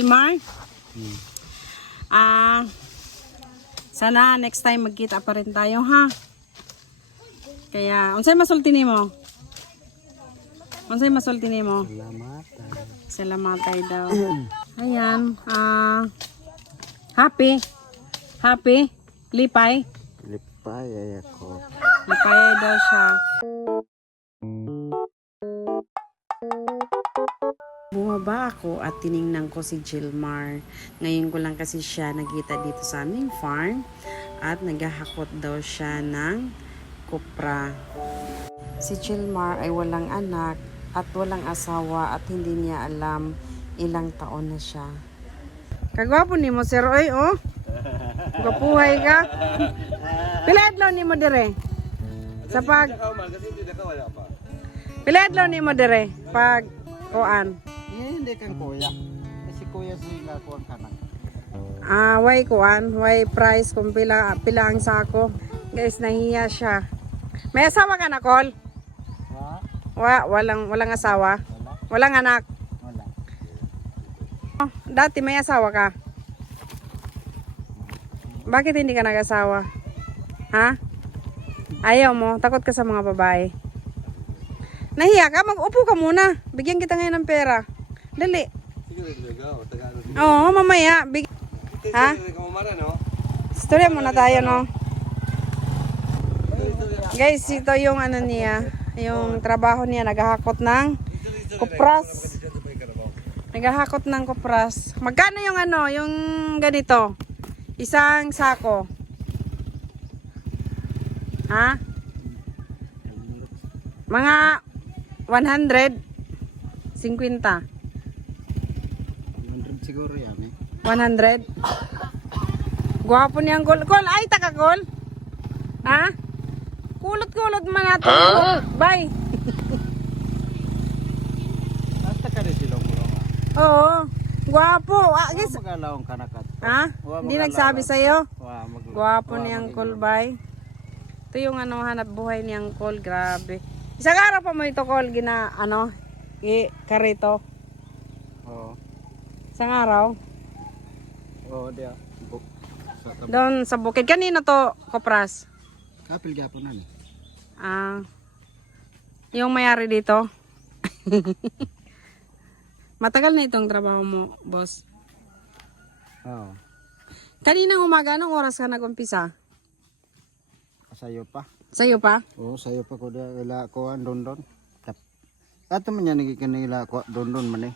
Jilmar. Sana next time magkita pa rin tayo, ha? Kaya, unsay masulti nimo? Unsay masulti nimo? Salamatay daw. Ayan, happy. Happy. Lipay. Lipay ay ako. Lipay daw siya. Bumaba ako at tiningnan ko si Jilmar. Ngayon ko lang kasi siya nakita dito sa aming farm at naghahakot daw siya ng kopra. Si Jilmar ay walang anak at walang asawa at hindi niya alam ilang taon na siya. Kagwapo ni mo, Sir Oy, oh. Gapuhay ka. Pila adlaw ni mo dire? Sa pag Pila adlaw ni mo dire pag kuan? Hindi kang kuya. Kasi kuya sila kuan kanak. Way kuan, way price kung pila ang sako. Guys, nahiya siya. May asawa ka na, Col? Walang asawa. Walang anak. Wala. Dati may asawa ka. Bakit hindi ka nag-asawa? Ha? Ayaw mo? Takot ka sa mga babae? Nahiya ka? Mag-upo ka muna. Bigyan kita ngayon ng pera. Dali. Oo, mamaya. Ha? Storya muna tayo, no? Guys, ito yung ano niya. Yung trabaho niya. Naghahakot ng kopras. Naghahakot ng kopras. Magkano yung ano? Yung ganito? Isang sako. Ha? Mga 100? 50? 100 siguro yan eh. 100? Gwapo niyang Col. Col, ay taka Col. Ha? Kulot-kulot man natin. Bye. Basta ka rin silong mo. Oo. Gwapo. Guys. Magalawang kanakat. Ha? Hindi nagsabi sa'yo? Gwapo Wah, niyang Col, bye. Ito yung ano, hanap buhay niyang Col. Grabe. Isang araw pa mo ito Col, karito. Oo. Isang araw. Oo, diya. Doon sa bukid. Kanino to, kopras? Kapil gapon na ni. Yung mayari dito. Matagal na itong trabaho mo, boss. Oo. Kaninang umaga, anong oras ka nag-umpisa? Sayo pa. Sa'yo pa? Oo, sayo pa ko diya. Ila ko ang dondon. Ato man yan nagikinila ko dondon man eh.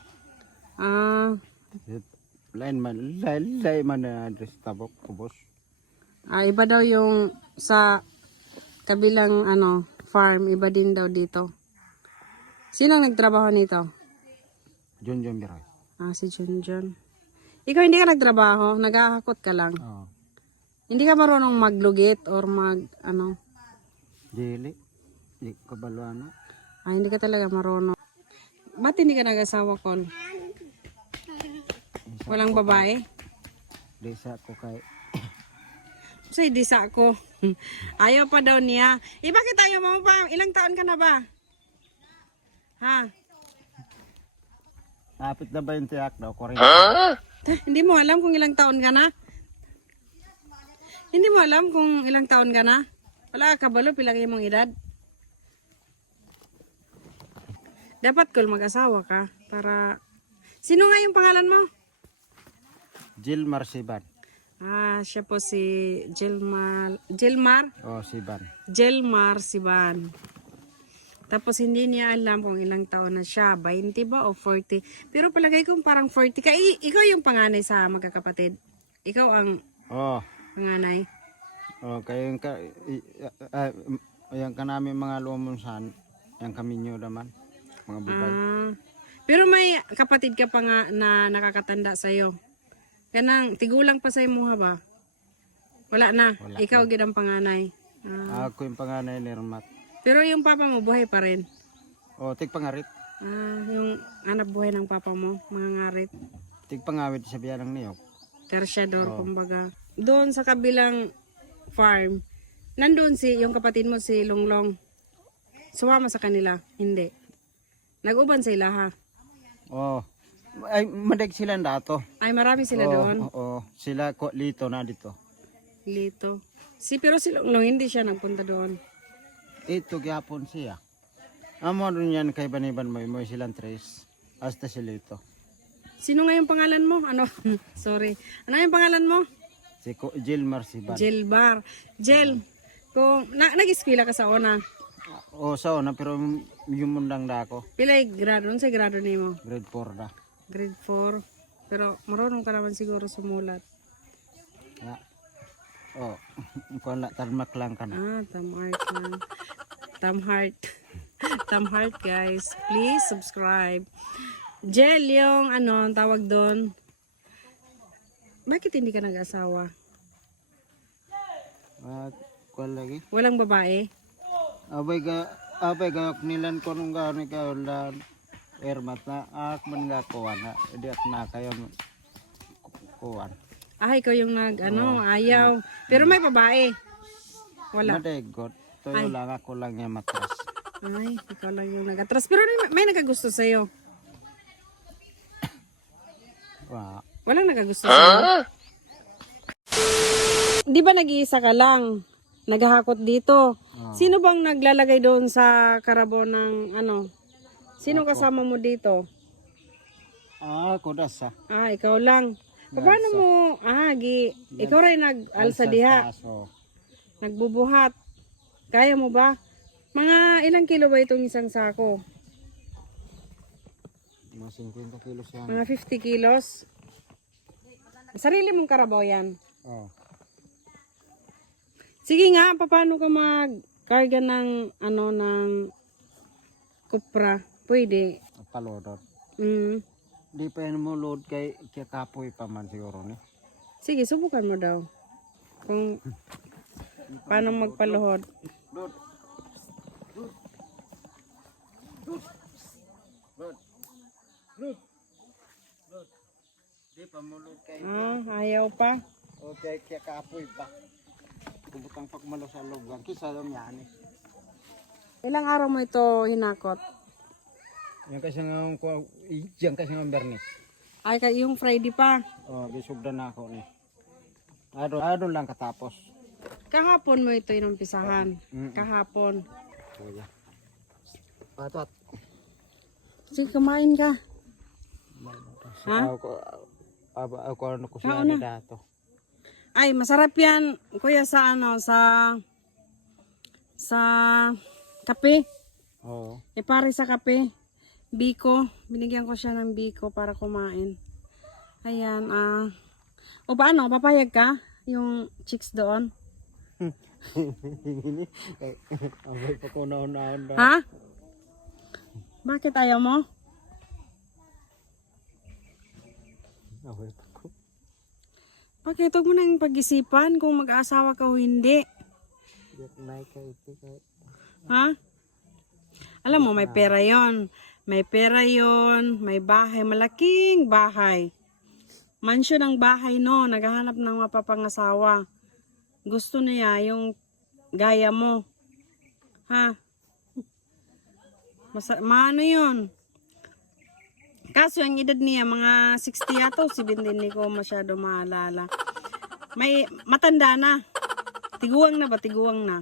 Lain man. Lain man na address tabok ko boss. Iba daw yung sa kabilang farm, iba din daw dito. Sino ang nagtrabaho nito? John Biroy. Si Junjun. Ikaw hindi ka nagtrabaho, naghahakot ka lang. Oo. Hindi ka marunong maglugit or Dili. Di ko baluano. hindi ka talaga marunong. Ba't hindi ka nag-asawa, Col? Walang babae? Di sa ko kay. Say, disa ko. Ayaw pa daw niya. Bakit ayaw mo pa? Ilang taon ka na ba? Ha? Napit na 20 ak daw ko rin. Hindi mo alam kung ilang taon ka na? Hindi mo alam kung ilang taon ka na? Wala ka balo, pilagay mong edad. Dapat Col, mag-asawa ka para... Sino nga yung pangalan mo? Jilmar Siban. Siya po si Jilmar? Oh, Siban. Jilmar Siban. Tapos hindi niya alam kung ilang taon na siya, 20 ba o 40. Pero palagay ko parang 40 ka. Ikaw yung panganay sa magkakapatid. Ikaw ang panganay. Kayo yung ka namin mga lumunsan, yung kami nyo naman, mga bubay. Pero may kapatid ka pa nga na nakakatanda sa'yo. Kanang tigulang pa sa'yo mo ba? Wala na. Wala Ikaw gid ang panganay. Ako yung panganay ni Romat. Pero yung papa mo buhay pa rin. Tig pangarit. Yung anak buhay ng papa mo, mga ngarit. Tig pangawit sa biyanang niyok. Tersyador, kumbaga. Doon sa kabilang farm, nandun yung kapatid mo si Longlong. Sumama sa kanila? Hindi. Nag-uban sila ha? Ay, madag sila dato. Ay, marami sila doon. Oo, sila ko lito na dito. Lito. Pero si Longlong hindi siya nagpunta doon. Ito gyapon siya. Amo rin yan kay Baniban mo silang tres. Hasta sila ito. Sino nga yung pangalan mo? Ano? Sorry. Ano yung pangalan mo? Si Gilmar Siban. Jelbar. Jel, kung nag-eskwela ka sa una, O sa una pero yung mundang da ako. pilay grado, ano sa grado nimo? Grade 4 da. Grade 4. Pero marunong ka naman siguro sumulat. Ya. Oh, kung la tarmak lang ka na. Tamheart lang. Tamheart. Tamheart guys. Please subscribe. Jel, yung ano, ang tawag doon. Bakit hindi ka nag-asawa? At kung lagi. Walang babae? Abay ga nilan ko nung gani ka ulan. Ermat na man nga kuwan na. Hindi at na kayo kuwan. Ikaw yung ayaw. Pero may babae. Wala. Madegot. Toyo lang ako lang niya matras. Ay, ikaw lang yung nag-atras. Pero may nagagusto sa'yo. Wow. Walang nagagusto sa'yo. Di ba nag-iisa ka lang? Naghahakot dito. Sino bang naglalagay doon sa karabo ng ano? Sino kasama mo dito? Kudasa. Ikaw lang. Paano mo? Ikaw rin nag-alsa diha. Nagbubuhat. Kaya mo ba? Mga ilang kilo ba itong isang sako? Mga 50 kilos yan. Mga 50 kilos. Sarili mong karabaw yan. Oh. Sige nga, paano ka magkarga ng ng kupra? Pwede. Palodot. Mm. Di pa yan mo load kay kapoy pa man siguro ni. Sige, subukan mo daw. Kung paano magpaluhod. Di pa mo load kay. Ayaw pa. Okay, kaya kapoy pa. Kubutang pagmalo sa loob. Kisa daw niya ani. Ilang araw mo ito hinakot? Yan kasi ng Bernis. Yung Friday pa. Bisugdan na ako ni. Ado lang katapos. Kahapon mo ito inumpisahan. Kahapon. Kuya. Patot. Sige, kumain ka. Ha? Ako ano ko siya ni dato. Ay, masarap yan, kuya, sa kape. Oo. Pare sa kape. Biko. Binigyan ko siya ng biko para kumain. Ayan, O paano, papayag ka? Yung chicks doon? Abay pa ko naon-naon daw. Ha? Bakit ayaw mo? Abay pa ko. Bakit? Huwag mo nang pag-isipan kung mag-aasawa ka o hindi. Ha? Alam mo, may pera yon. May pera yon, may bahay, malaking bahay. Mansyon ang bahay no, naghahanap ng mapapangasawa. Gusto niya yung gaya mo. Ha? Maano yun? Kaso yung edad niya, mga 60 yato, 70 hindi ko masyado maalala. May matanda na. Tiguang na ba? Tiguang na.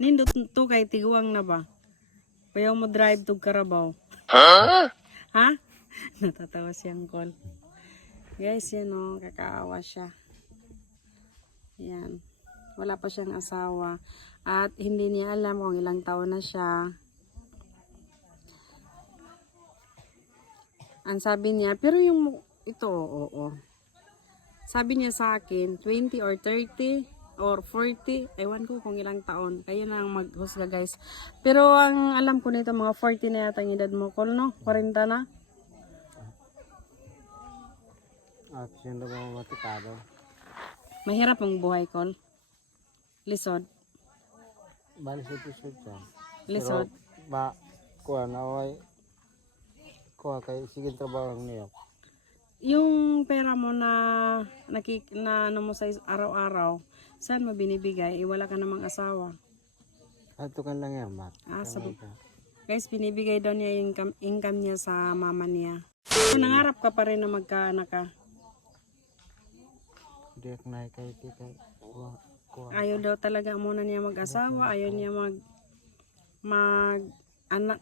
Nindot to kay tiguang na ba? Kaya mo drive to Carabao. Ha? Natatawa siyang call. Guys, yan o. Kakaawa siya. Yan. Wala pa siyang asawa. At hindi niya alam kung ilang taon na siya. Ang sabi niya, pero yung ito, oo. Sabi niya sa akin, 20 or 30 or 40, ewan ko kung ilang taon. Kayo na ang maghusga guys. Pero ang alam ko nito, mga 40 na yata ang edad mo, Col, no? 40 na? Action na ba matikado? Mahirap ang buhay, Col. Lisod. Bali sa episode siya. Lisod. Kuha na away. Kuha kay sige trabaho niyo. Yung pera mo na ano mo sa araw-araw, saan mo binibigay? Wala ka namang asawa. Ato kan lang yan, Mat. Guys, binibigay daw niya yung income niya sa mama niya. So, nangarap ka pa rin na magkaanak ka? Di ako naikay kay kuha. Ayaw daw talaga muna niya mag-asawa. Ayaw niya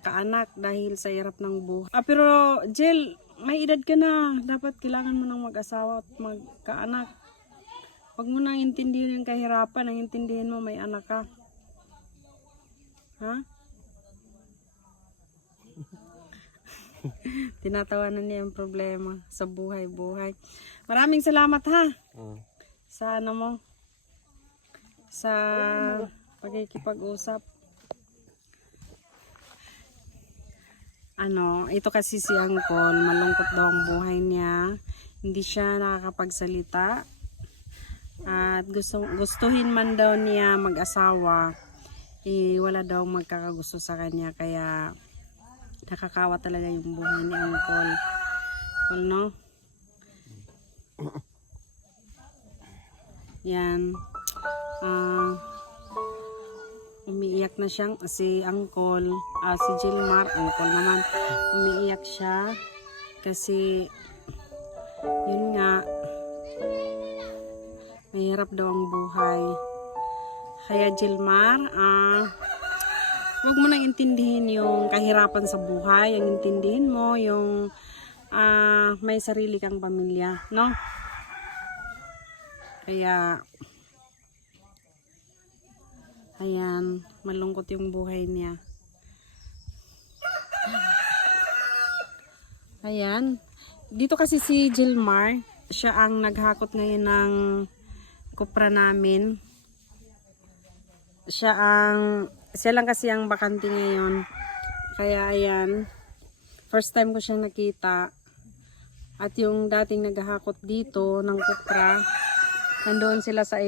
kaanak dahil sa hirap ng buhay. Pero Jill, may edad ka na. Dapat kailangan mo nang mag-asawa at magkaanak. Huwag mo nang intindihin yung kahirapan. Ang intindihin mo may anak ka. Ha? Tinatawanan niya yung problema sa buhay-buhay. Maraming salamat ha. Sa ano mo? Sa pagkikipag-usap. Ito kasi si Uncle, malungkot daw ang buhay niya. Hindi siya nakakapagsalita. At gustuhin man daw niya mag-asawa, wala daw magkakagusto sa kanya. Kaya nakakawa talaga yung buhay ni Uncle. No? Yan. Umiiyak na siyang si Uncle, si Gilmar, Uncle naman, umiiyak siya kasi yun nga, mahirap daw ang buhay. Kaya Gilmar, huwag mo nang intindihin yung kahirapan sa buhay, ang intindihin mo yung may sarili kang pamilya, no? Kaya ayan, malungkot yung buhay niya. Ayan. Dito kasi si Gilmar, siya ang naghakot ngayon ng kupra namin. Siya lang kasi ang bakante ngayon. Kaya ayan, first time ko siyang nakita. At yung dating naghahakot dito ng kupra, nandoon sila sa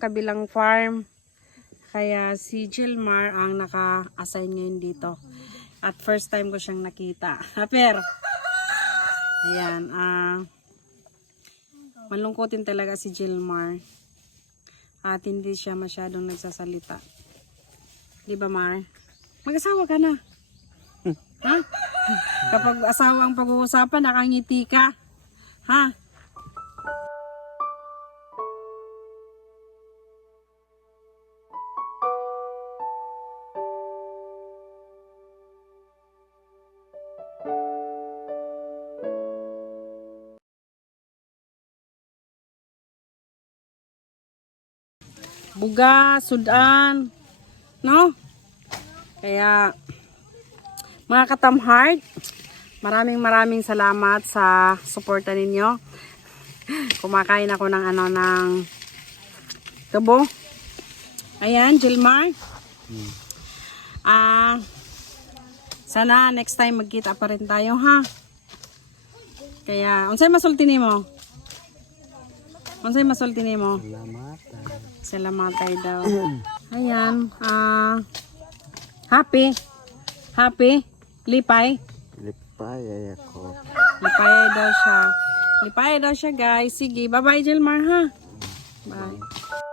kabilang farm. Kaya si Gilmar ang naka-assign ngayon dito. At first time ko siyang nakita. Pero, ayan, malungkotin talaga si Gilmar. At hindi siya masyadong nagsasalita. Di ba, Mar? Mag-asawa ka na. Ha? Kapag asawa ang pag-uusapan, nakangiti ka. Ha? Buga, sudan, no? Kaya, mga katamhard, maraming salamat sa suporta ninyo. Kumakain ako ng ng tubo. Ayan, Gilmar. Sana next time magkita pa rin tayo, ha? Kaya, unsay masulti nimo? Unsay masulti nimo? Salamatay daw. Ayan. Happy. Lipay Ako. Lipay daw siya, guys. Sige, bye-bye, Gilmar, ha? Bye.